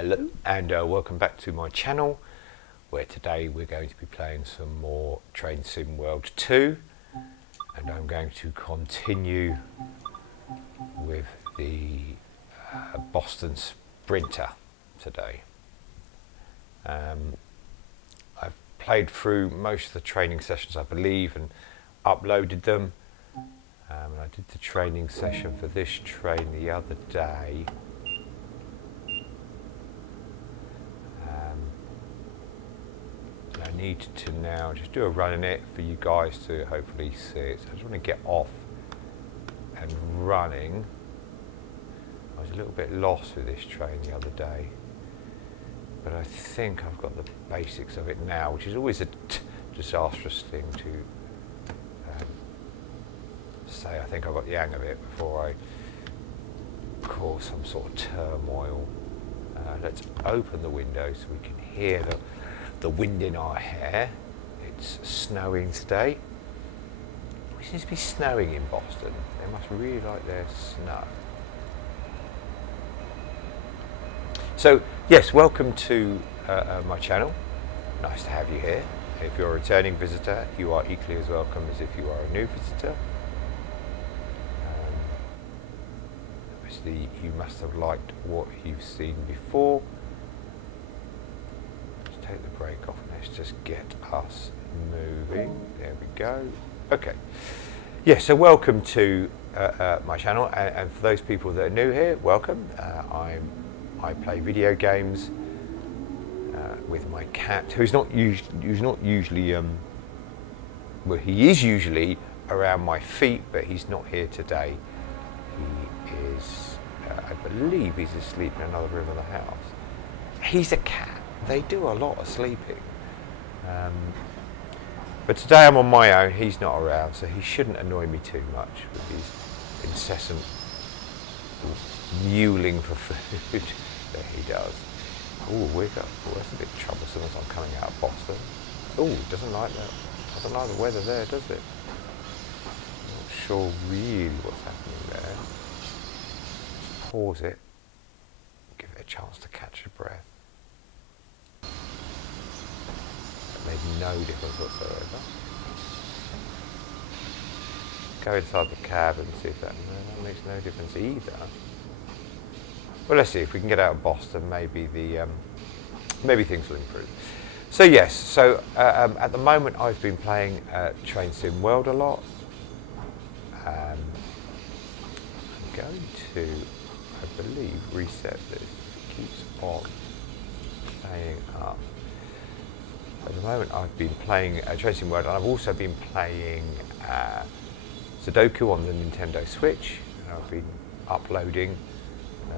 Hello and welcome back to my channel, where today we're going to be playing some more Train Sim World 2, and I'm going to continue with the Boston Sprinter today. I've played through most of the training sessions, I believe, and uploaded them. And I did the training session for this train the other day. I need to now just do a run in it for you guys to hopefully see it. So I just want to get off and running. I was a little bit lost with this train the other day, but I think I've got the basics of it now, which is always a disastrous thing to say. I think I've got the hang of it before I cause some sort of turmoil. Let's open the window so we can hear the wind in our hair. It's snowing today. It seems to be snowing in Boston. They must really like their snow. So yes, welcome to my channel. Nice to have you here. If you're a returning visitor, you are equally as welcome as if you are a new visitor. Obviously you must have liked what you've seen before. Take the brake off and let's just get us moving. There we go. Okay. Yeah, so welcome to my channel, and for those people that are new here, welcome. I play video games with my cat, who's not usually well, he is usually around my feet, but he's not here today. He is I believe he's asleep in another room of the house. He's a cat. They do a lot of sleeping, but today I'm on my own. He's not around, so he shouldn't annoy me too much with his incessant mewling for food that he does. Oh, that's a bit troublesome as I'm coming out of Boston. Oh, doesn't like the weather there, does it? Not sure really what's happening there. Just pause it, give it a chance to catch a breath. Made no difference whatsoever. Go inside the cab and see if that makes no difference either. Well, let's see if we can get out of Boston. Maybe maybe things will improve. So yes, so at the moment I've been playing Train Sim World a lot. I'm going to, I believe, reset this. It keeps on playing up. At the moment I've been playing Train Sim World, and I've also been playing Sudoku on the Nintendo Switch. And I've been uploading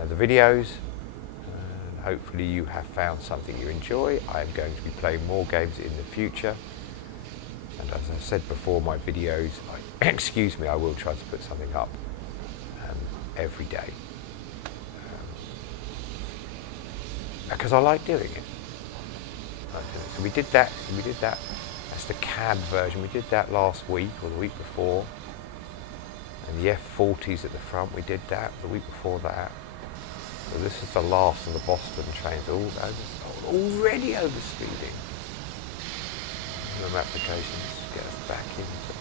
the videos, and hopefully you have found something you enjoy. I am going to be playing more games in the future, and as I said before, my videos, excuse me, I will try to put something up every day, because I like doing it. So we did that, that's the cab version. We did that last week or the week before. And the F40s at the front, we did that the week before that. So this is the last of the Boston trains, already overspeeding. Minimum applications get us back into.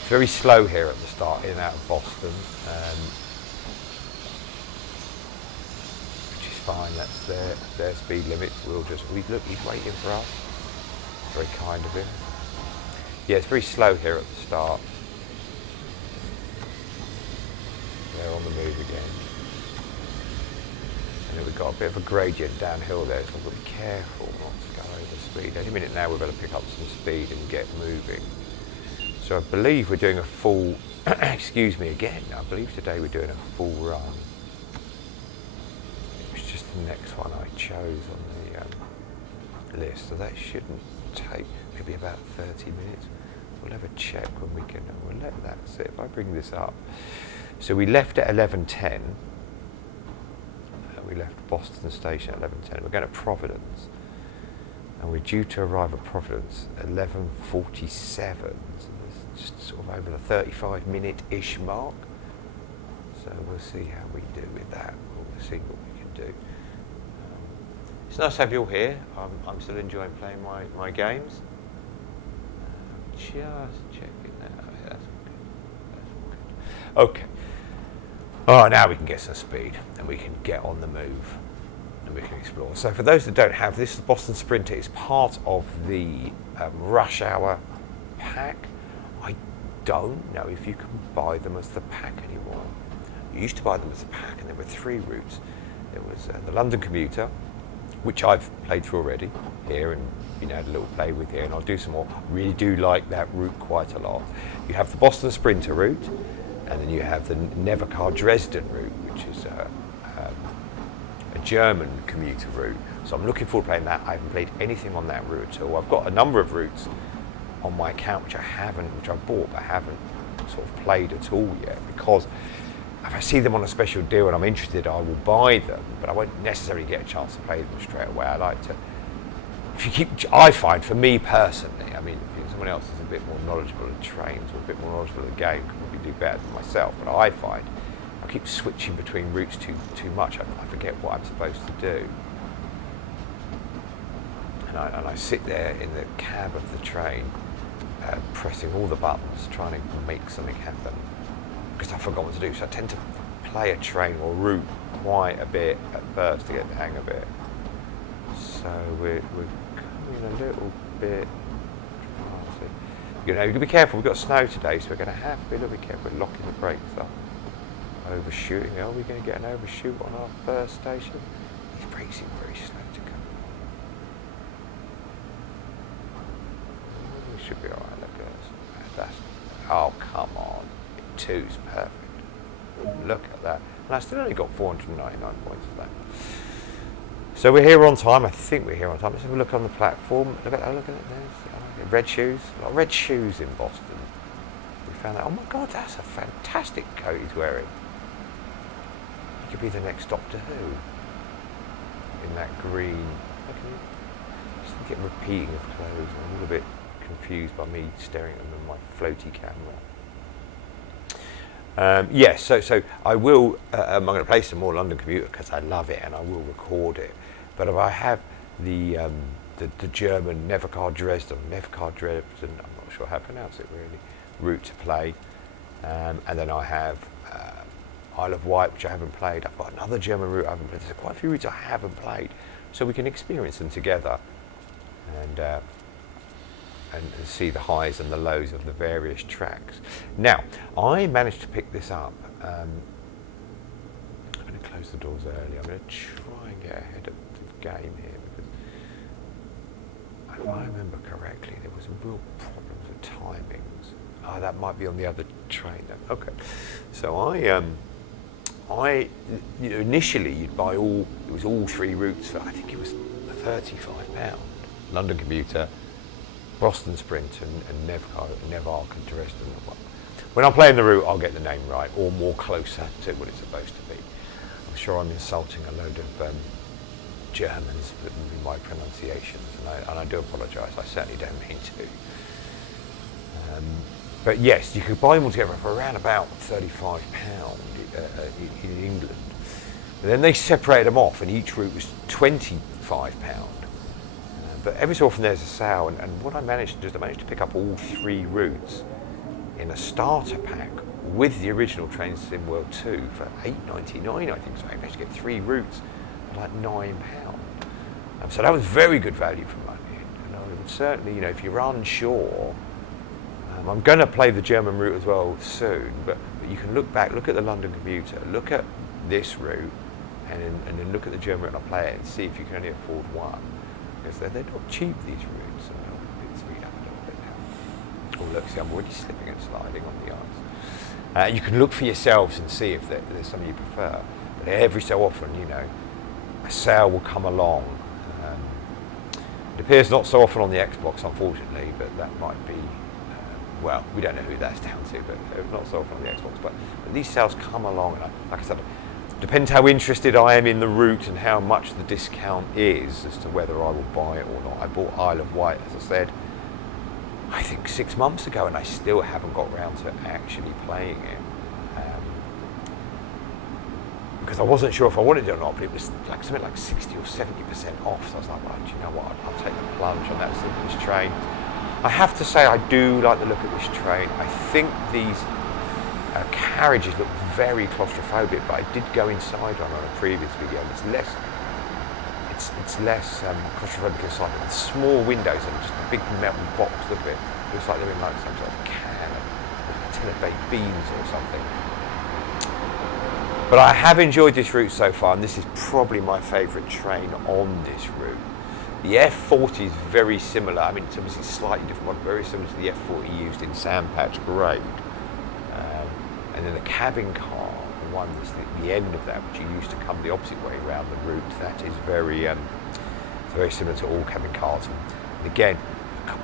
It's very slow here at the start, in and out of Boston. Fine, that's their speed limits. Look, he's waiting for us. Very kind of him. Yeah, it's very slow here at the start. They're on the move again. And then we've got a bit of a gradient downhill there, so we've got to be careful not to go over speed. Any minute now we better pick up some speed and get moving. So I believe we're doing a full, excuse me again, I believe today we're doing a full run. The next one I chose on the list, so that shouldn't take maybe about 30 minutes. We'll have a check when we can, we'll let that sit. If I bring this up, so we left at 11:10. We left Boston Station at 11:10. We're going to Providence, and we're due to arrive at Providence at 11:47. So it's just sort of over the 35-minute-ish mark. So we'll see how we do with that. We'll see what we can do. It's nice to have you all here. I'm still enjoying playing my games. Just checking that. Oh, yeah, that's all good. That's all good. Okay. All right, now we can get some speed and we can get on the move and we can explore. So for those that don't have this, the Boston Sprinter is part of the Rush Hour pack. I don't know if you can buy them as the pack anymore. You used to buy them as a pack, and there were 3 routes. There was the London Commuter, which I've played through already here and had a little play with here, and I'll do some more. Really do like that route quite a lot. You have the Boston Sprinter route, and then you have the Nevercar Dresden route, which is a German commuter route. So I'm looking forward to playing that. I haven't played anything on that route at all. I've got a number of routes on my account which I bought but haven't sort of played at all yet, because if I see them on a special deal and I'm interested, I will buy them, but I won't necessarily get a chance to play them straight away. I like to, I find, for me personally, I mean, if someone else is a bit more knowledgeable of trains or a bit more knowledgeable of the game, can probably do better than myself, but I find I keep switching between routes too much. I forget what I'm supposed to do. And I sit there in the cab of the train, pressing all the buttons, trying to make something happen, because I forgot what to do. So I tend to play a train or route quite a bit at first to get the hang of it. So we're coming a little bit. You've got to be careful. We've got snow today, so we're going to have to be a little bit careful with locking the brakes up. Overshooting. Are we going to get an overshoot on our first station? These brakes seem very slow to come. We should be alright. Look at that. Oh, come on. 2's perfect. Look at that. And I still only got 499 points for that. So we're here on time. I think we're here on time. Let's have a look on the platform. Look at it. There's red shoes. A lot of red shoes in Boston. We found that. Oh my God, that's a fantastic coat he's wearing. He could be the next Doctor Who. In that green. Just get repeating of clothes. I'm a little bit confused by me staring at them with my floaty camera. Yes, so I will. I'm going to play some more London Commuter because I love it and I will record it. But if I have the German Nevercar Dresden, I'm not sure how to pronounce it really, route to play, and then I have Isle of Wight, which I haven't played. I've got another German route I haven't played. There's quite a few routes I haven't played, so we can experience them together and see the highs and the lows of the various tracks. Now, I managed to pick this up. I'm going to close the doors early. I'm going to try and get ahead of the game here, because if I remember correctly, there was real problems with timings. Oh, that might be on the other train then. Okay. So initially you'd buy it was all 3 routes for, I think it was £35. London Commuter, Boston Sprint and Nevercar Dresden. When I'm playing the route, I'll get the name right, or more closer to what it's supposed to be. I'm sure I'm insulting a load of Germans with my pronunciations, and I do apologise. I certainly don't mean to. But yes, you could buy them all together for around about £35 in England. But then they separated them off, and each route was £25. But every so often there's a sale, and what I managed to do is I managed to pick up all 3 routes in a starter pack with the original Train Sim World 2 for £8.99, I think. So I managed to get 3 routes for like £9. So that was very good value for money. And I would certainly, if you're unsure, I'm going to play the German route as well soon, but you can look at the London Commuter, look at this route, and then look at the German route and I'll play it and see if you can only afford one. Because they're not cheap, these routes. I'll speed up a little bit now. Oh look, see, I'm already slipping and sliding on the ice. You can look for yourselves and see if there's something you prefer. But every so often, a sale will come along. It appears not so often on the Xbox, unfortunately, but that might be, well, we don't know who that's down to, but not so often on the Xbox. But these sales come along, and like I said, depends how interested I am in the route and how much the discount is as to whether I will buy it or not. I bought Isle of Wight, as I said, I think 6 months ago, and I still haven't got round to actually playing it. because I wasn't sure if I wanted it or not, but it was like something like 60 or 70% off. So I was like, well, do you know what? I'll take the plunge on that this train. I have to say, I do like the look of this train. I think these carriages look very claustrophobic, but I did go inside one on a previous video, and it's less claustrophobic inside. With small windows and just a big metal box. Look at it. Looks like they're in like some sort of can of tin of baked beans or something. But I have enjoyed this route so far, and this is probably my favourite train on this route. The F40 is very similar. I mean, it's obviously slightly different one, very similar to the F40 used in Sandpatch Grade. And then the cabin car, the one that's the end of that, which you used to come the opposite way around the route, that is very similar to all cabin cars. And again,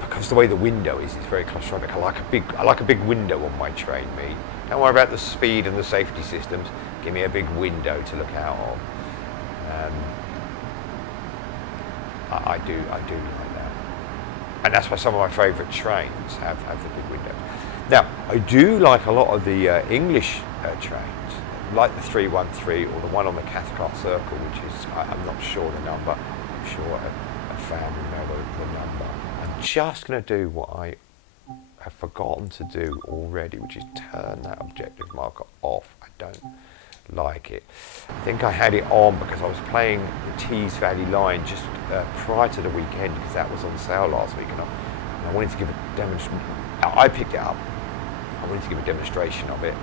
because the way the window is, it's very claustrophobic. I like a big window on my train, me. Don't worry about the speed and the safety systems. Give me a big window to look out of. I do like that. And that's why some of my favourite trains have the big window. Now, I do like a lot of the English trains, like the 313 or the one on the Cathcart Circle, which is, I'm not sure the number. I'm sure a fan will know the number. I'm just going to do what I have forgotten to do already, which is turn that objective marker off. I don't like it. I think I had it on because I was playing the Tees Valley line just prior to the weekend, because that was on sale last week, and I wanted to give a demonstration. I picked it up. I wanted to give a demonstration of it,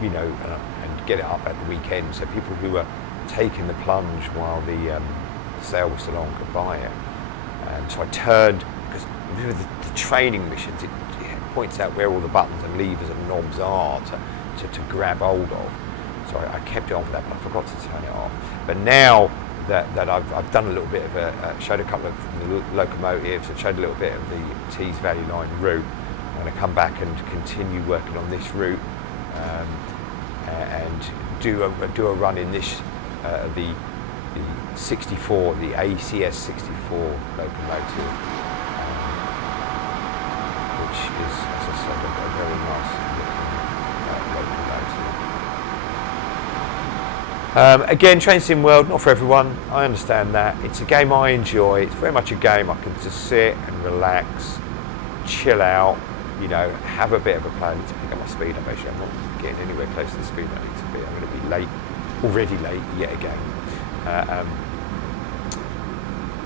you know, and get it up at the weekend so people who were taking the plunge while the sale was still on could buy it. So I turned, because the training missions, it points out where all the buttons and levers and knobs are to grab hold of. So I kept it on for that, but I forgot to turn it off. But now that I've done a little bit of showed a couple of locomotives and showed a little bit of the Tees Valley line route, I'm going to come back and continue working on this route and do a run in this the 64, the ACS-64 locomotive, which is, as I said, a very nice looking locomotive. Again, Train Sim World, not for everyone. I understand that. It's a game I enjoy. It's very much a game I can just sit and relax, chill out, you know, have a bit of a play. I need to pick up my speed up, actually. I'm not getting anywhere close to the speed I need to be. I'm going to be late, already late yet again.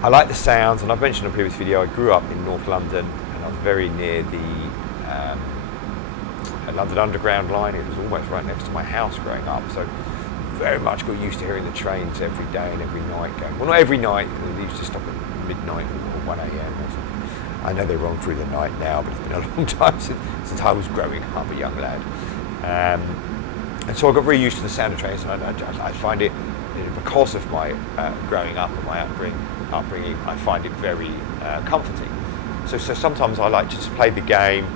I like the sounds, and I've mentioned in a previous video, I grew up in North London, and I was very near the London Underground line. It was almost right next to my house growing up, so very much got used to hearing the trains every day and every night going. Well, not every night, they used to stop at midnight or 1 a.m. or something. I know they run through the night now, but it's been a long time since I was growing up, a young lad. And so I got very used to the sound of trains, and I find it, because of my growing up and my upbringing, I find it very comforting. So sometimes I like to just play the game,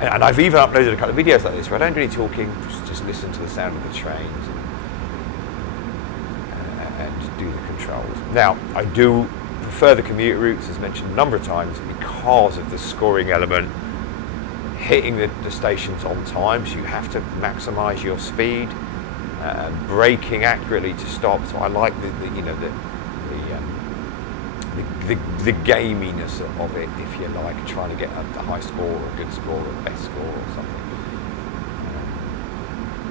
and I've even uploaded a couple of videos like this where I don't do any talking, just listen to the sound of the trains and do the controls. Now, I do prefer the commuter routes, as mentioned a number of times, because of the scoring element, hitting the stations on time, so you have to maximise your speed, braking accurately to stop. So I like the gaminess of it, if you like, trying to get a high score or a good score or a best score or something.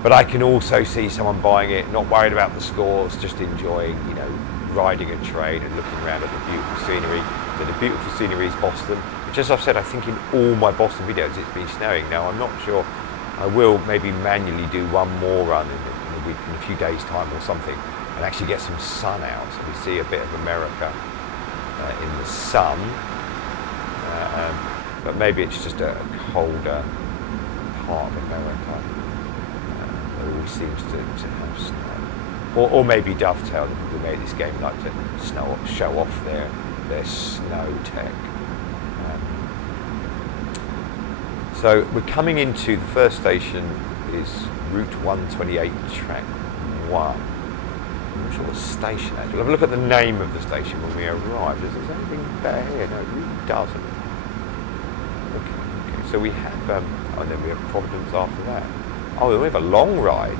But I can also see someone buying it, not worried about the scores, just enjoying, you know, riding a train and looking around at the beautiful scenery. So the beautiful scenery is Boston, which, as I've said, I think in all my Boston videos it's been snowing. Now, I'm not sure, I will maybe manually do one more run in a few days' time or something, and actually get some sun out, so we see a bit of America in the sun. But maybe it's just a colder part of America that always seems to have snow. Or maybe Dovetail, the people who made this game, like to show off their snow tech. So we're coming into the first station is Route 128, track 1. I'm not sure what station that is. We'll have a look at the name of the station when we arrive. Is there anything better here? No, it really doesn't. Okay. So we have, and then we have Providence after that. Oh, we have a long ride.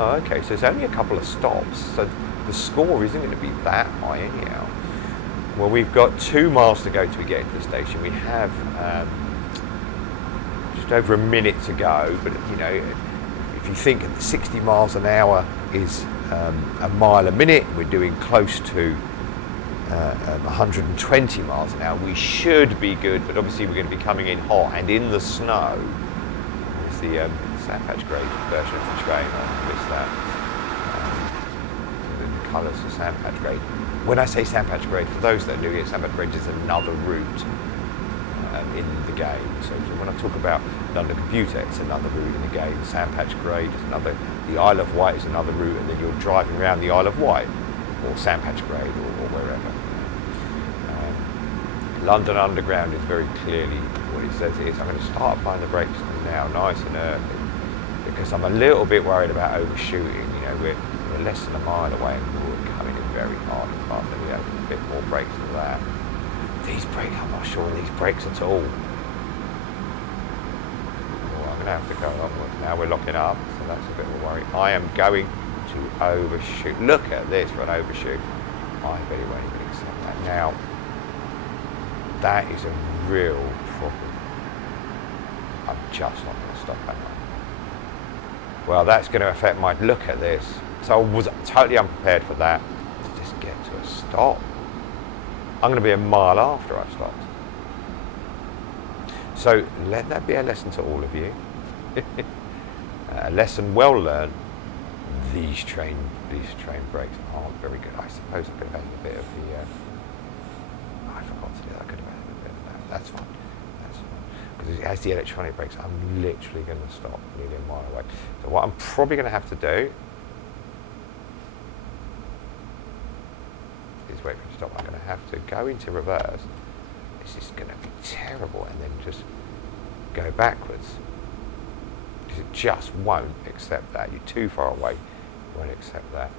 Oh, okay, so it's only a couple of stops, so the score isn't going to be that high anyhow. Well, we've got 2 miles to go till we get into the station. We have just over a minute to go, but you know, if you think 60 miles an hour is a mile a minute, we're doing close to 120 miles an hour. We should be good, but obviously we're going to be coming in hot and in the snow. It's the sandpatch grade version of the train. I missed that. The colours of sandpatch grade. When I say sandpatch grade, for those that are new here, sandpatch grade is another route in the game. So when I talk about London Commuter, it's another route in the game. Sandpatch grade is another. The Isle of Wight is another route, and then you're driving around the Isle of Wight, or Sandpatch grade, or wherever. London Underground is very clearly what it says it is. I'm going to start applying the brakes now, nice and early, because I'm a little bit worried about overshooting. You know, we're less than a mile away, and we're coming in very hard and fast. Then we have a bit more brakes than that. These brakes, I'm not sure on these brakes at all. Oh, I'm going to have to go upwards. Now we're locking up, so that's a bit of a worry. I am going to overshoot. Look at this for an overshoot. I bet he won't even accept that. Now, that is a real problem. I'm just not going to stop that one. Well, that's going to affect my look at this. So I was totally unprepared for that. To just get to a stop. I'm going to be a mile after I've stopped. So let that be a lesson to all of you. A lesson well learned. These train brakes aren't very good. I suppose I could have had a bit of the. I forgot to do that. I could have had a bit of that. That's fine. That's fine. Because as the electronic brakes, I'm literally going to stop nearly a mile away. So what I'm probably going to have to do is wait for it to stop. I'm going to have to go into reverse. This is going to be terrible, and then just go backwards. Because it just won't accept that. You're too far away. It won't accept that.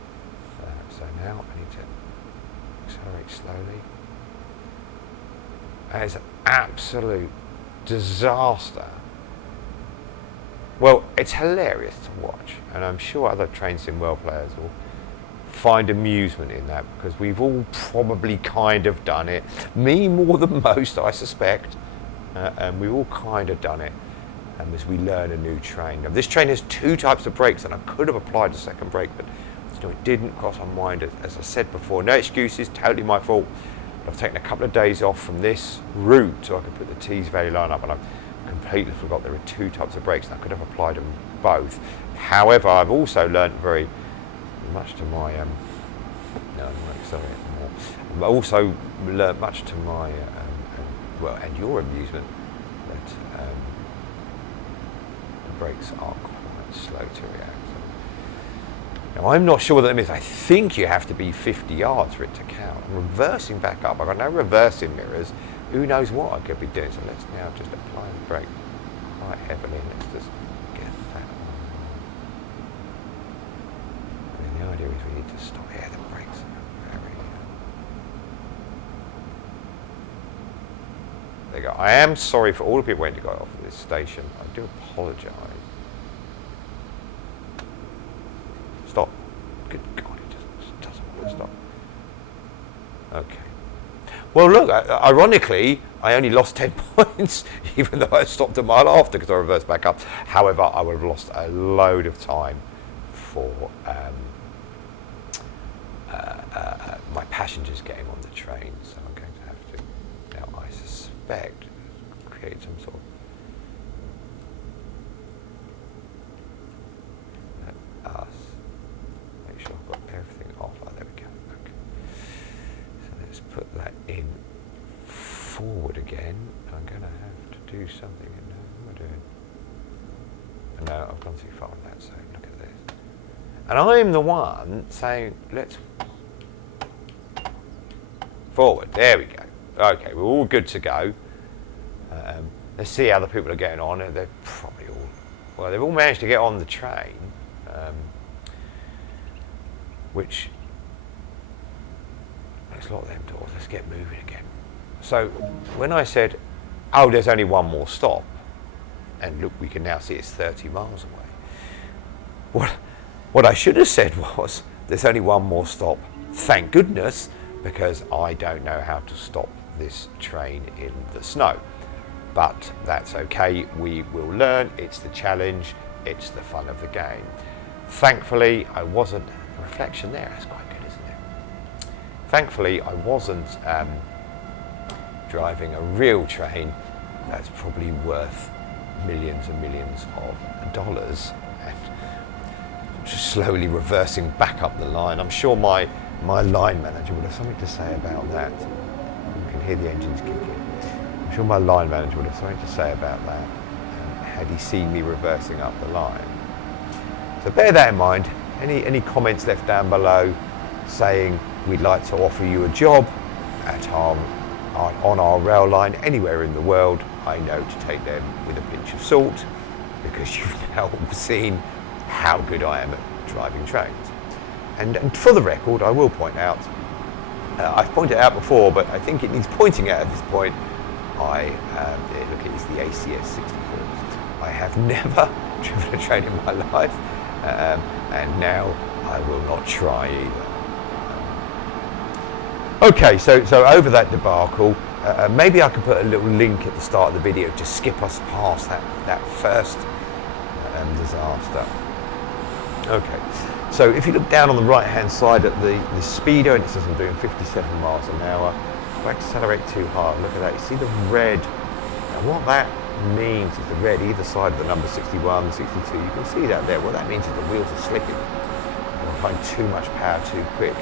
So now I need to accelerate slowly. And it's an absolute disaster. Well, it's hilarious to watch, and I'm sure other train sim world players will find amusement in that, because we've all probably kind of done it. Me more than most, I suspect, and we've all kind of done it as we learn a new train. Now, this train has 2 types of brakes, and I could have applied a second brake, but no, it didn't cross my mind. As I said before, no excuses, totally my fault. I've taken a couple of days off from this route so I could put the T's value line up, and I've completely forgot there are 2 types of brakes, and I could have applied them both. However, I've also learned very much to my no, I'm going to accelerate more. I also learned much to my well, and your amusement, that the brakes are quite slow to react. Now, I'm not sure what that means. I think you have to be 50 yards for it to count. I'm reversing back up. I've got no reversing mirrors. Who knows what I could be doing? So let's now just apply the brake quite heavily. Let's just get that on. I mean, the idea is we need to stop here. The brakes are very... There you go. I am sorry for all the people waiting to go off at this station. I do apologise. Stop. Good God, it just doesn't want to stop. Okay. Well, look, ironically, I only lost 10 points, even though I stopped a mile after because I reversed back up. However, I would have lost a load of time for my passengers getting on the train. So I'm going to have to, now I suspect, create some sort of us. Make sure I've got everything off. Oh, there we go. Okay. So let's put that in forward again. I'm going to have to do something. No, what am I doing? No, I've gone too far on that. So look at this. And I'm the one saying, let's forward. There we go. Okay, we're all good to go. Let's see how the people are getting on. They're probably all, well, they've all managed to get on the train. Which makes a lot of them doors. Let's get moving again. So when I said, oh, there's only one more stop, and look, we can now see it's 30 miles away. What I should have said was, there's only one more stop. Thank goodness, because I don't know how to stop this train in the snow. But that's okay, we will learn. It's the challenge, it's the fun of the game. Thankfully, I wasn't, a reflection there, that's quite good, isn't it? Thankfully, I wasn't driving a real train that's probably worth millions and millions of dollars, and just slowly reversing back up the line. I'm sure my line manager would have something to say about that. You can hear the engines kicking. I'm sure my line manager would have something to say about that had he seen me reversing up the line. So bear that in mind. Any comments left down below saying we'd like to offer you a job at on our rail line anywhere in the world, I know to take them with a pinch of salt, because you've now seen how good I am at driving trains. And for the record, I will point out, I've pointed it out before, but I think it needs pointing out at this point. Look, it's the ACS-64. I have never driven a train in my life, and now I will not try either. Okay, so over that debacle, maybe I could put a little link at the start of the video to skip us past that first disaster. Okay, so if you look down on the right hand side at the speedo, and it says I'm doing 57 miles an hour. If I accelerate too hard, look at that, you see the red. And what that means is the red either side of the number 61, 62, you can see that there. What that means is the wheels are slipping. They're applying too much power too quick.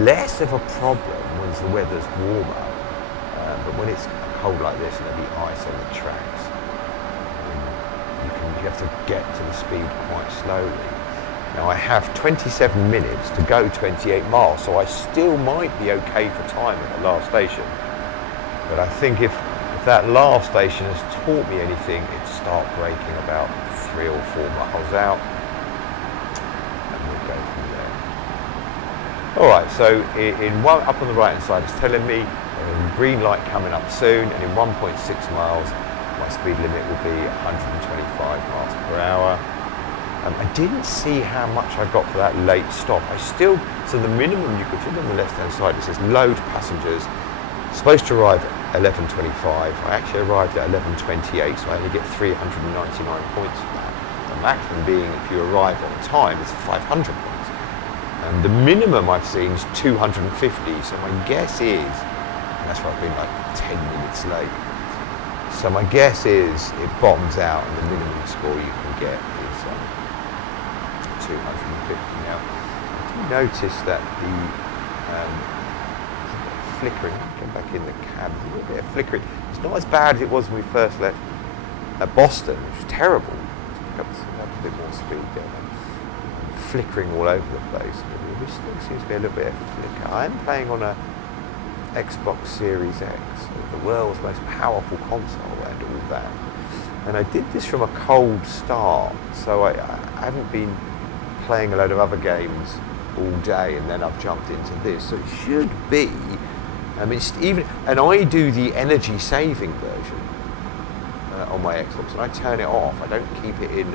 Less of a problem when the weather's warmer, but when it's cold like this and there'll be ice on the tracks, you have to get to the speed quite slowly. Now I have 27 minutes to go 28 miles, so I still might be okay for time at the last station. But I think if that last station has taught me anything, it's start braking about 3 or 4 miles out, and we'll go from there. All right, so in one up on the right hand side, it's telling me green light coming up soon, and in 1.6 miles, my speed limit will be 125 miles per hour. I didn't see how much I got for that late stop. So the minimum you could see on the left hand side, it says load passengers, supposed to arrive at 11:25. I actually arrived at 11:28, so I only get 399 points for that. The maximum being, if you arrive on time, is 500 points. And the minimum I've seen is 250, so my guess is, and that's why I've been like 10 minutes late. So my guess is it bottoms out and the minimum score you can get is 250. Now, I do notice that the flickering, come back in the cab, a little bit of flickering. It's not as bad as it was when we first left Boston, which was terrible. Pick up a bit more speed there. Flickering all over the place, but there still seems to be a little bit of flicker. I am playing on a Xbox Series X, the world's most powerful console and all that. And I did this from a cold start, so I haven't been playing a load of other games all day, and then I've jumped into this. So it should be, and I do the energy saving version on my Xbox, and I turn it off. I don't keep it in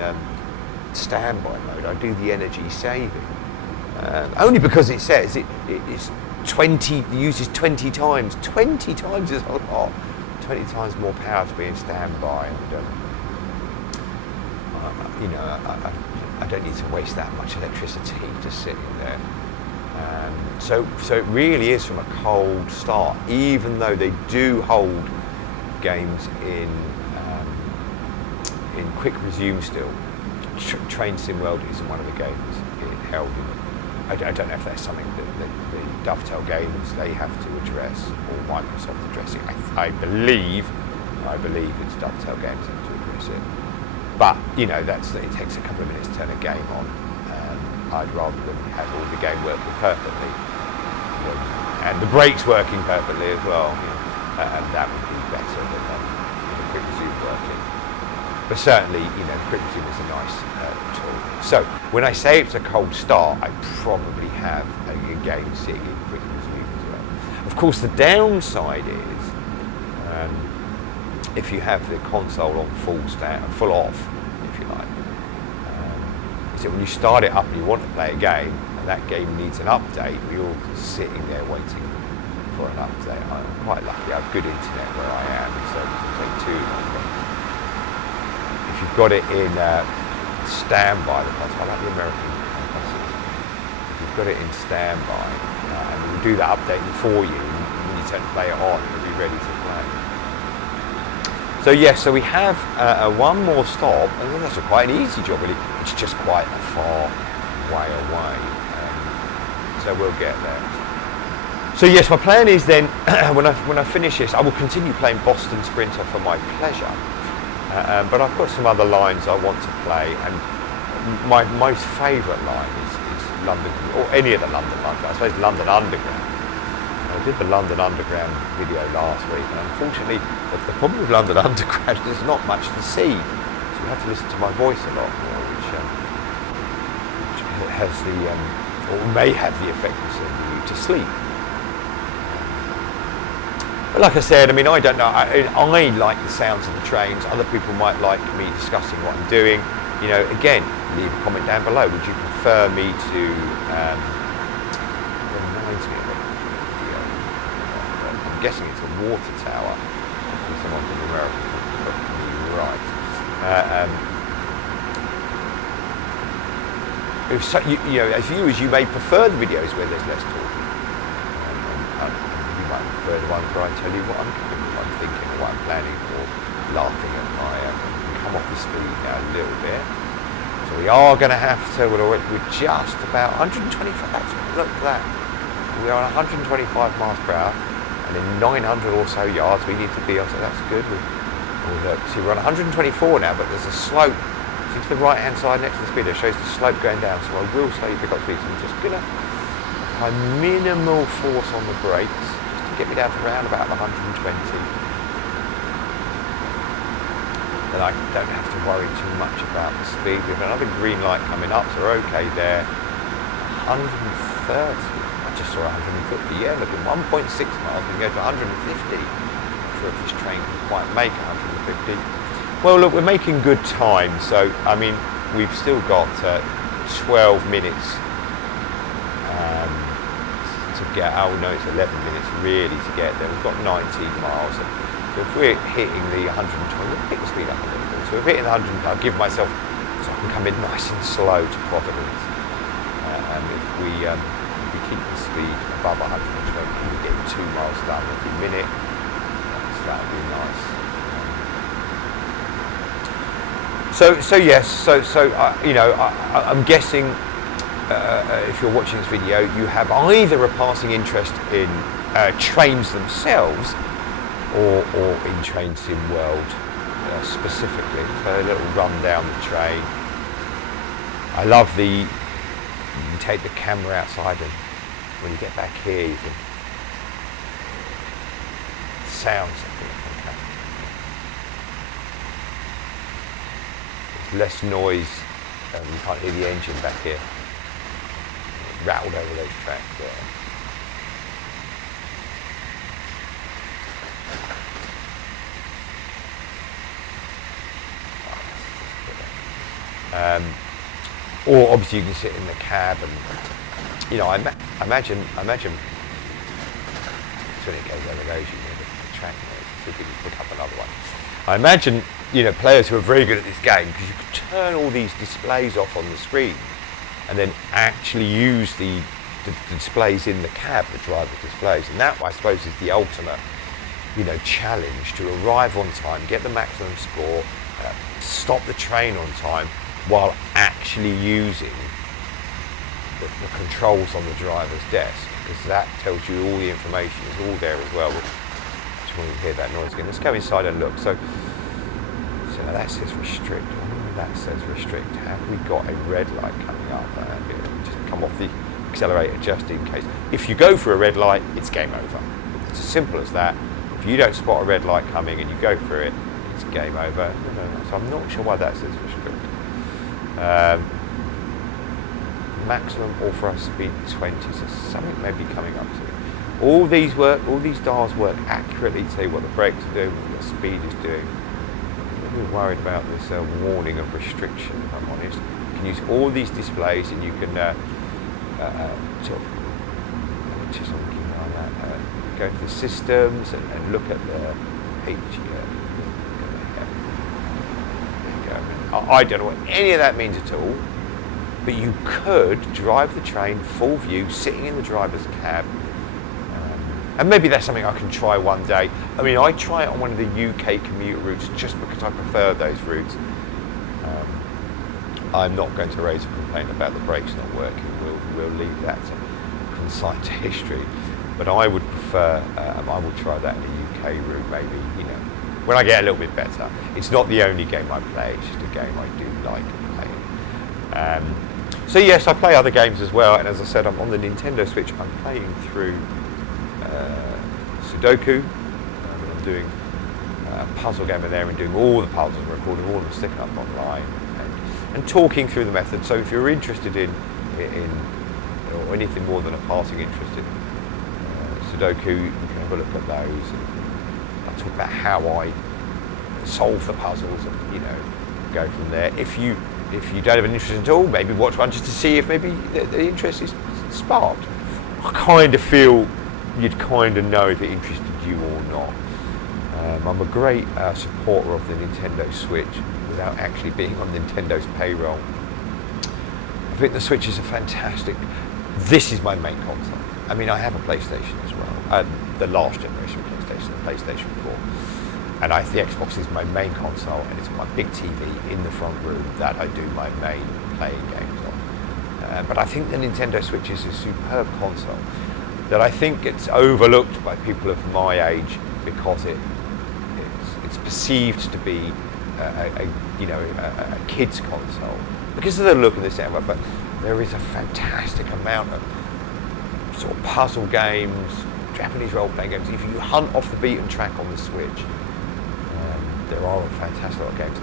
standby mode. I do the energy saving, only because it says it's 20, uses 20 times. 20 times is a lot. 20 times more power to be in standby, and I don't need to waste that much electricity just sitting there. So it really is from a cold start, even though they do hold games in quick resume still. Train Sim World isn't one of the games it held in. I don't know if that's something that the Dovetail games they have to address, or Microsoft addressing. I believe it's Dovetail games that have to address it. But it takes a couple of minutes to turn a game on. I'd rather than have all the game working perfectly, and the brakes working perfectly as well. And that would be better than the quick resume working. But certainly, the quick resume is a nice tool. So when I say it's a cold start, I probably have a game sitting in quick resume as well. Of course, the downside is if you have the console on full off, if you like, So when you start it up and you want to play a game, and that game needs an update, we're all sitting there waiting for an update. I'm quite lucky, I have good internet where I am, so it doesn't take too long. But if you've got it in standby, the console, I like the American consoles. If you've got it in standby, and we'll do that updating for you, and when you turn to play it on, it'll be ready to play. So yes, so we have one more stop, and that's quite an easy job really. It's just quite a far way away, so we'll get there. So yes, my plan is then, when I finish this, I will continue playing Boston Sprinter for my pleasure, but I've got some other lines I want to play, and my most favourite line is London, or any of the London lines, I suppose London Underground. I did the London Underground video last week, and unfortunately the problem with London Underground is there's not much to see, so you have to listen to my voice a lot more, which has the, or may have the effect of sending you to sleep. But like I said, I mean, I don't know, I like the sounds of the trains. Other people might like me discussing what I'm doing. You know, again, leave a comment down below. Would you prefer me to, reminds me of it. I'm guessing it's a water tower. Someone from America got me right. If so, you know, as viewers, you may prefer the videos where there's less talking. You might prefer the ones where I tell you what I'm thinking, or what I'm planning, or laughing at my come off the speed now a little bit. So we are going to have to. We're just about 125. Look at that. We are on 125 miles per hour. And in 900 or so yards we need to be on, so that's good. See, we're on 124 now, but there's a slope. See to the right hand side next to the speedo, shows the slope going down, so I will slowly pick up speed. So I'm just going to apply minimal force on the brakes, just to get me down to around about 120. Then I don't have to worry too much about the speed. We have another green light coming up, so we're okay there. 130. Just saw 150, yeah, look, in 1.6 miles we can go to 150. Not sure if this train can quite make 150. Well, look, we're making good time, so, I mean, we've still got 12 minutes to get, oh no, it's 11 minutes really to get there. We've got 19 miles, so if we're hitting the 120, we'll pick the speed up a little bit. So if we're hitting the 100, I'll give myself, so I can come in nice and slow to Providence. And if we keep the speed above 120, we get 2 miles done every minute. So that would be nice. So yes. You know, I'm guessing if you're watching this video, you have either a passing interest in trains themselves, or in Train Sim World specifically. So a little run down the train. I love you can take the camera outside, and when you get back here, you can sound something fantastic. There's less noise, you can't hear the engine back here. It rattled over those tracks there. Or obviously you can sit in the cab, and you know, I imagine when it goes over those, you know, the track noise. See if we can pick up another one. I imagine, you know, players who are very good at this game, because you can turn all these displays off on the screen, and then actually use the displays in the cab, the driver displays, and that, I suppose, is the ultimate, you know, challenge to arrive on time, get the maximum score, stop the train on time, while actually using the controls on the driver's desk, because that tells you all the information is all there as well. Just want to hear that noise again. Let's go inside and look. So that says restrict. That says restrict. Have we got a red light coming up? Just come off the accelerator just in case. If you go for a red light, it's game over. It's as simple as that. If you don't spot a red light coming and you go for it, it's game over. So I'm not sure why that says restrict. Maximum authorized speed 20, so something may be coming up to it. All these dials work accurately to tell you what the brakes are doing, what the speed is doing. I'm a little worried about this warning of restriction, if I'm honest. can use all these displays, and you can sort of just go into the systems and look at the I don't know what any of that means at all, but you could drive the train full view, sitting in the driver's cab, and maybe that's something I can try one day. I mean, I try it on one of the UK commuter routes just because I prefer those routes. I'm not going to raise a complaint about the brakes not working. We'll leave that consigned to history. But I would prefer, I will try that in the UK route maybe, you know, when I get a little bit better. It's not the only game I play, it's just a game I do like playing. So yes, I play other games as well, and as I said, I'm on the Nintendo Switch. I'm playing through Sudoku. I'm doing a puzzle game in there and doing all the puzzles, and recording all of them, sticking up online, and talking through the method. So if you're interested in or anything more than a passing interest in Sudoku, you can have a look at those. And I'll talk about how I solve the puzzles, and you know, go from there. If you don't have an interest at all, maybe watch one just to see if maybe the interest is sparked. I kind of feel you'd kind of know if it interested you or not. I'm a great supporter of the Nintendo Switch without actually being on Nintendo's payroll. I think the Switch is a fantastic. This is my main console. I mean, I have a PlayStation as well, the last generation PlayStation, the PlayStation 4. And the Xbox is my main console, and it's my big TV in the front room that I do my main playing games on. But I think the Nintendo Switch is a superb console that I think gets overlooked by people of my age because it's perceived to be a kid's console because of the look and the sound. But there is a fantastic amount of sort of puzzle games, Japanese role-playing games. If you hunt off the beaten track on the Switch, there are a fantastic lot of games.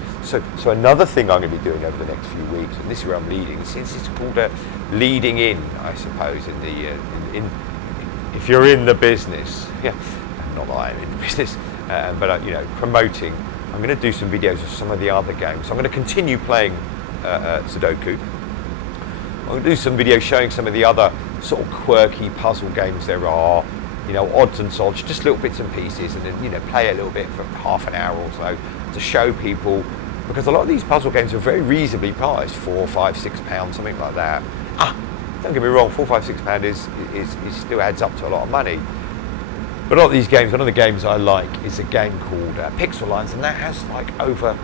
So another thing I'm going to be doing over the next few weeks, and this is where I'm leading, since it's called leading in, I suppose, if you're in the business, yeah, not that I'm in the business, but promoting. I'm going to do some videos of some of the other games. So I'm going to continue playing Sudoku. I'm going to do some videos showing some of the other sort of quirky puzzle games there are, odds and sods, just little bits and pieces, and then, play a little bit for half an hour or so to show people, because a lot of these puzzle games are very reasonably priced, £4, £5, £6, something like that. Don't get me wrong, £4, £5, £6 is still adds up to a lot of money. But a lot of these games, one of the games I like is a game called Pixel Lines, and that has over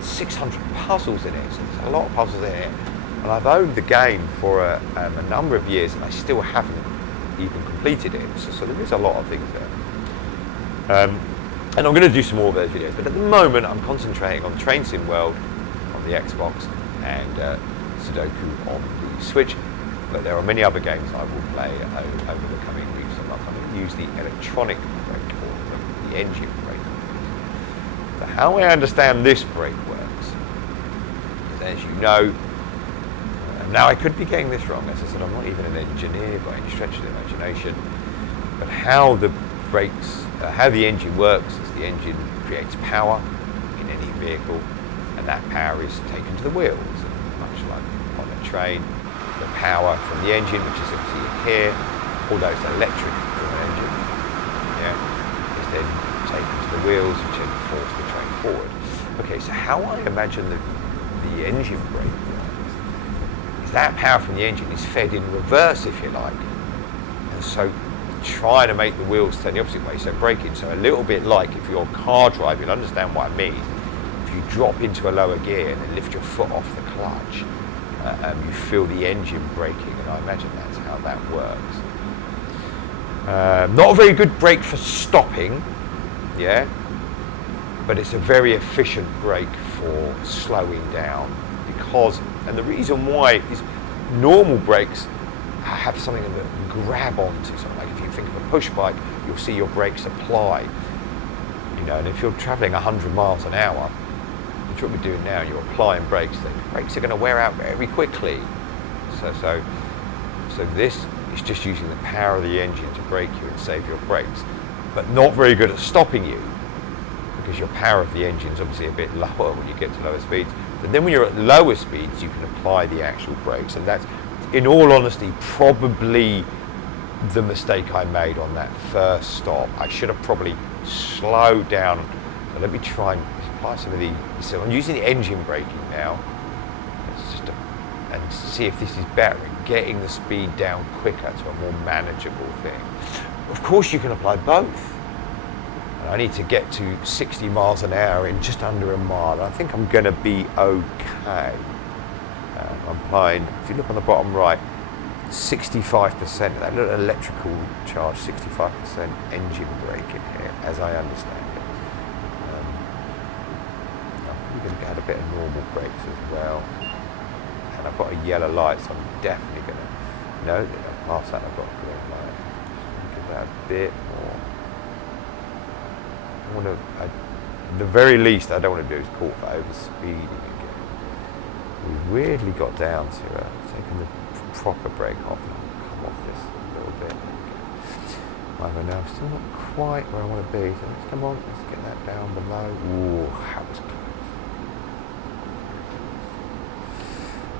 600 puzzles in it. So there's a lot of puzzles in it. And I've owned the game for a number of years, and I still haven't even completed it. So there is a lot of things there. And I'm going to do some more of those videos. But at the moment, I'm concentrating on Train Sim World on the Xbox and Sudoku on the Switch. But there are many other games I will play over the coming weeks. I'm going to use the electronic brake or the engine brake. So how I understand this brake works is, as you know, now I could be getting this wrong. As I said, I'm not even an engineer by any stretch of the imagination. But how the brakes, how the engine works is the engine creates power in any vehicle, and that power is taken to the wheels. And much like on a train, the power from the engine, which is obviously here, although it's electric engine, is then taken to the wheels, which then force the train forward. Okay, so how I imagine the engine brake works is that power from the engine is fed in reverse, if you like, and so trying to make the wheels turn the opposite way, so braking. So a little bit like if you're a car driver, you'll understand what I mean. If you drop into a lower gear and then lift your foot off the clutch, you feel the engine braking, and I imagine that's how that works. Not a very good brake for stopping, but it's a very efficient brake for slowing down, because, and the reason why is normal brakes have something to grab onto. So like if you think of a push bike, you'll see your brakes apply, and if you're traveling 100 miles an hour, which what we're doing now, you're applying brakes, the brakes are going to wear out very quickly. So this is just using the power of the engine to brake you and save your brakes, but not very good at stopping you, because your power of the engine is obviously a bit lower when you get to lower speeds. But then when you're at lower speeds, you can apply the actual brakes, and that's, in all honesty, probably the mistake I made on that first stop. I should have probably slowed down. So let me try and apply some of the. So I'm using the engine braking now. It's just and see if this is better at getting the speed down quicker to a more manageable thing. Of course, you can apply both. I need to get to 60 miles an hour in just under a mile. I think I'm going to be okay. I'm applying, if you look on the bottom right, 65% of that little electrical charge, 65% engine brake in here, as I understand it. I'm probably going to add a bit of normal brakes as well. And I've got a yellow light, so I'm definitely going to, no, past that I've got a green light. Give that a bit more. At the very least, I don't want to do is call for overspeeding again. We weirdly got down to taking the proper brake off, and I'll come off this a little bit. However, now I'm still not quite where I want to be, so let's come on, let's get that down below. Ooh, that was close.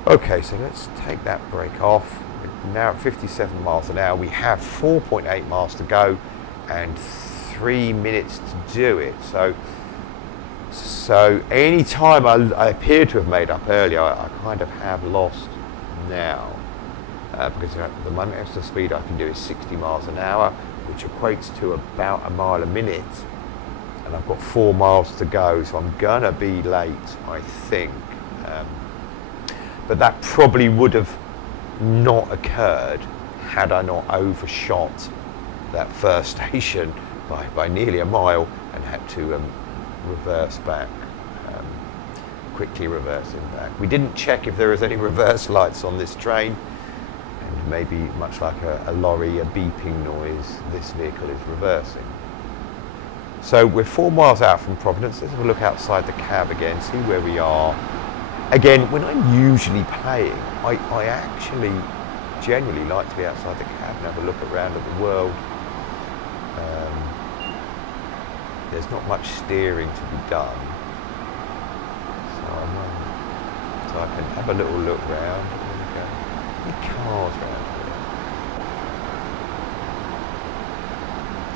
Okay, so let's take that brake off. We're now at 57 miles an hour. We have 4.8 miles to go and 3 minutes to do it. So any time I appear to have made up earlier, I kind of have lost now. Because the maximum speed I can do is 60 miles an hour, which equates to about a mile a minute. And I've got 4 miles to go, so I'm gonna be late, I think. But that probably would have not occurred had I not overshot that first station by nearly a mile and had to reverse back, quickly reversing back. We didn't check if there was any reverse lights on this train, and maybe much like a lorry, a beeping noise, this vehicle is reversing. So we're 4 miles out from Providence. Let's have a look outside the cab again, see where we are. Again, when I'm usually playing, I actually generally like to be outside the cab and have a look around at the world. There's not much steering to be done, so I can have a little look round. Any cars around here?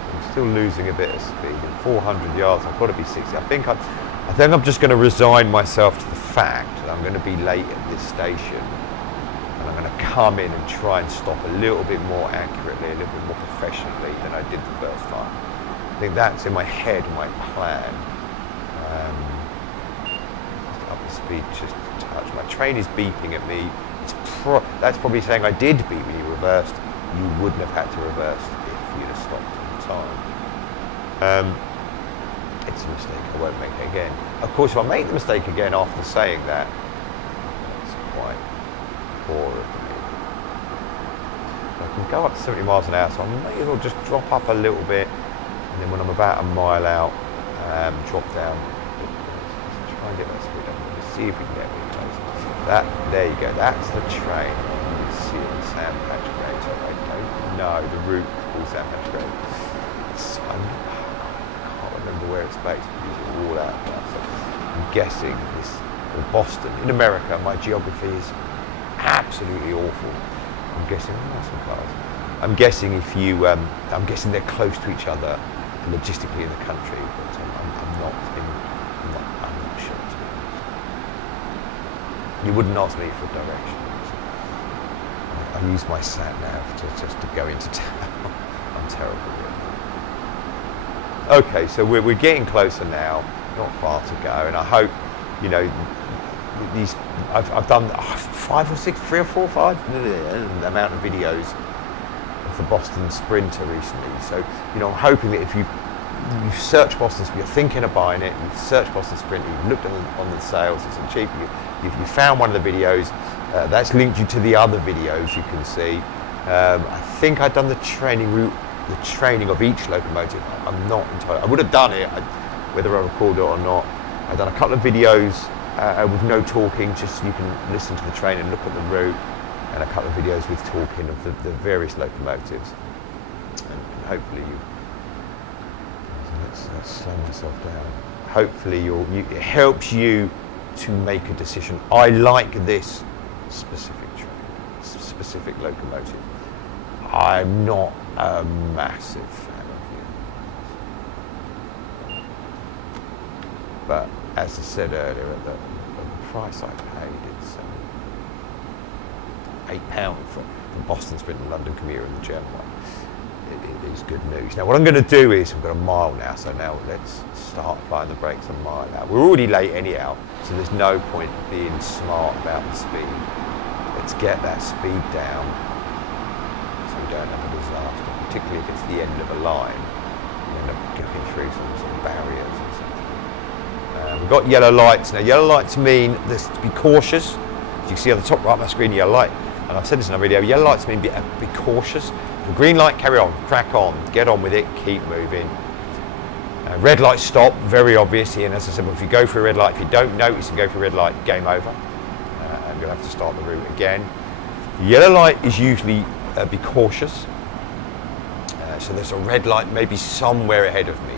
I'm still losing a bit of speed. At 400 yards, I've got to be 60. I think I'm just going to resign myself to the fact that I'm going to be late at this station, and I'm going to come in and try and stop a little bit more accurately, a little bit more professionally than I did the first time. I think that's in my head, my plan. Up the speed just a touch. My train is beeping at me. That's probably saying I did beep when you reversed. You wouldn't have had to reverse if you'd have stopped at the time. It's a mistake, I won't make it again. Of course, if I make the mistake again after saying that, it's quite poor of me. I can go up to 70 miles an hour, so I may as well just drop up a little bit. And then when I'm about a mile out, drop down. Let's try and get that speed up. Let's see if we can get really close. There you go, that's the train. You can see it in Sandpatch Grade. So I don't know the route called Sandpatch Grade. I can't remember where it's based, but these are all out now. So I'm guessing this, or Boston. In America, my geography is absolutely awful. I'm guessing, some cars. I'm guessing if you, I'm guessing they're close to each other logistically in the country, but I'm not sure. You wouldn't ask me for directions. I use my sat nav just to go into town. I'm terrible with it. Okay, so we're getting closer now, not far to go, and I hope, you know, these, I've done 5 or 6, 3 or 4, 5, the amount of videos of the Boston Sprinter recently. So, you know, I'm hoping that if you've searched Boston, you're thinking of buying it, you've searched Boston Sprinter, you've looked on the sales, it's cheap, you found one of the videos, that's linked you to the other videos you can see. I think I've done the training route, the training of each locomotive. I'm not entirely, I would have done it, whether I recorded it or not. I've done a couple of videos with no talking, just so you can listen to the train and look at the route, and a couple of videos with talking of the various locomotives. And hopefully let's slow myself down. Hopefully it helps you to make a decision. I like this specific train, specific locomotive. I'm not a massive fan of it. But as I said earlier, at the price I paid, it's £8 for Boston Sprint and London Commuter and the German one. It is good news. Now what I'm going to do is, we've got a mile now, so now let's start applying the brakes a mile out. We're already late anyhow, so there's no point being smart about the speed. Let's get that speed down so we don't have a disaster, particularly if it's the end of a line. You end up going through some sort of barriers or something. We've got yellow lights. Now yellow lights mean this to be cautious. As you can see on the top right of my screen, yellow light. And I've said this in a video, yellow lights mean be cautious. The green light, carry on, crack on, get on with it, keep moving. Red light, stop, very obvious here. And as I said, if you go for a red light, if you don't notice and go for a red light, game over. And you'll have to start the route again. The yellow light is usually be cautious. So there's a red light maybe somewhere ahead of me.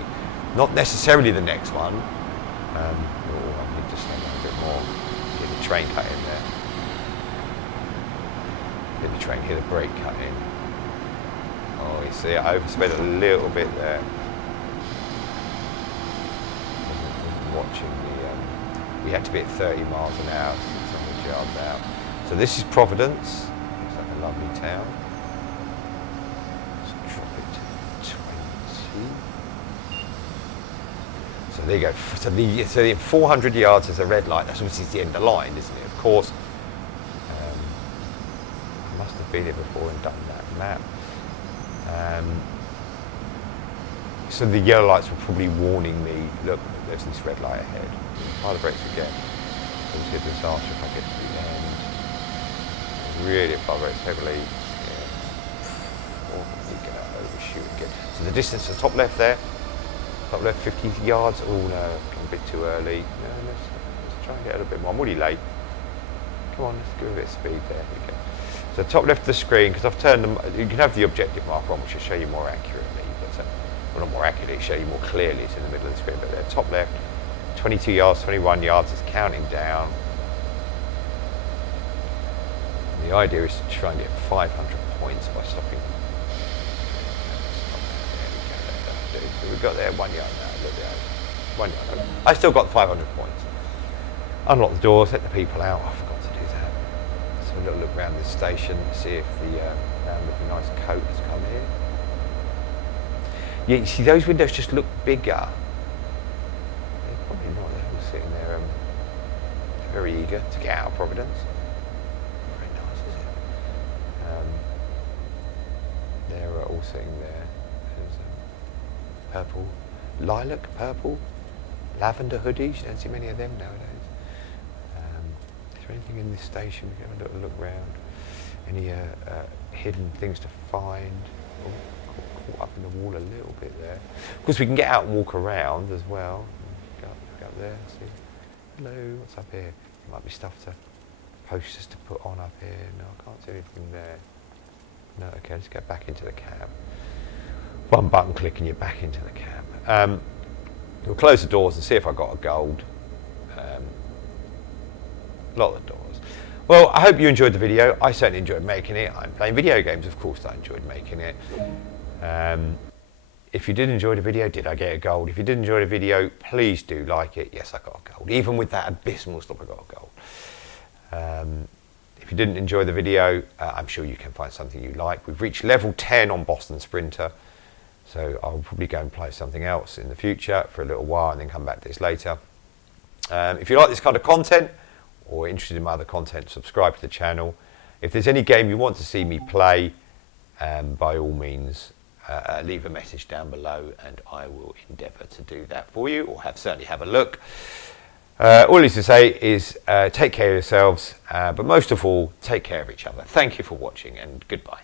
Not necessarily the next one. I need to slow down a bit more. Get the train cut in there. Get the train, hear the brake cut in. Oh, you see, I oversped a little bit there. Wasn't watching we had to be at 30 miles an hour, so it's 100 yards out. So this is Providence. Looks like a lovely town. Let's drop it to 20. So there you go. So the 400 yards is a red light. That's obviously the end of the line, isn't it? Of course. I must have been here before and done that map. So the yellow lights were probably warning me, look, there's this red light ahead. Apply the brakes again. So it's a disaster if I get to the end. Really apply brakes heavily. Yeah. Or you're going to overshoot again. So the distance to the top left there, top left 50 yards. Oh no, a bit too early. No, let's try and get a little bit more. I'm already late. Come on, let's give a bit of speed there. Here we go. So top left of the screen, because I've turned them, you can have the objective marker on, which will show you more accurately, but well, not more accurately, show you more clearly. It's in the middle of the screen, but there, top left, 22 yards, 21 yards, it's counting down. And the idea is to try and get 500 points by stopping. There we go. So we've got there 1 yard now, look there, 1 yard. I still got 500 points. Unlock the doors, let the people out. I forgot to do that. So a little look around this station, see if the man with the nice coat has come in. Yeah, you see those windows just look bigger. They're probably not, they're all sitting there very eager to get out of Providence. Very nice, is it? They're all sitting there. There's purple, lilac, purple, lavender hoodies. You don't see many of them nowadays. Is there anything in this station? We can have a little look around. Any hidden things to find? Oh, caught up in the wall a little bit there. Of course, we can get out and walk around as well. Go up there. See. Hello. What's up here? There might be stuff to posters to put on up here. No, I can't see anything there. No. Okay. Let's get back into the cab. One button click and you're back into the cab. We'll close the doors and see if I got a gold. Lock the doors. Well, I hope you enjoyed the video. I certainly enjoyed making it. I'm playing video games, of course I enjoyed making it. If you did enjoy the video, did I get a gold? If you did enjoy the video, please do like it. Yes, I got a gold. Even with that abysmal stop, I got a gold. If you didn't enjoy the video, I'm sure you can find something you like. We've reached level 10 on Boston Sprinter, so I'll probably go and play something else in the future for a little while and then come back to this later. If you like this kind of content, or interested in my other content, subscribe to the channel. If there's any game you want to see me play, by all means, leave a message down below and I will endeavour to do that for you, or certainly have a look. All I need to say is take care of yourselves, but most of all, take care of each other. Thank you for watching and goodbye.